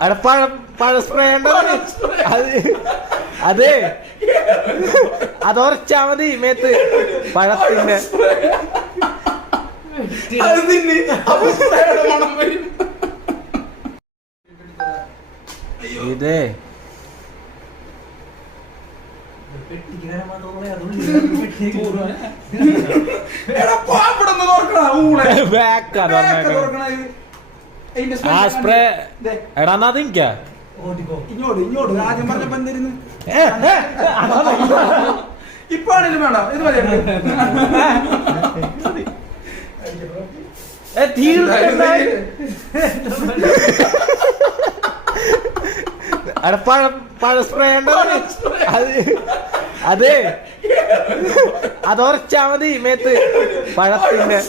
അവിടെ പഴ സ്പ്രേ ഉണ്ടോ അത്? അതെ, അതുറച്ചാ മതി മേത്ത് പഴത്തിന്റെ. ഇതേ സ്പ്രേ എടാ തിങ്ക ഇങ്ങോട്ട് ആദ്യം പറഞ്ഞപ്പോ എന്തായിരുന്നു? ഇപ്പൊ ആണെങ്കിലും വേണ്ട, ഇത് മതി. അവിടെ പഴ സ്പ്രേ ഉണ്ടോ അത്? അതെ, അതുറച്ചാ മതി മേത്ത് പഴത്തിന്റെ.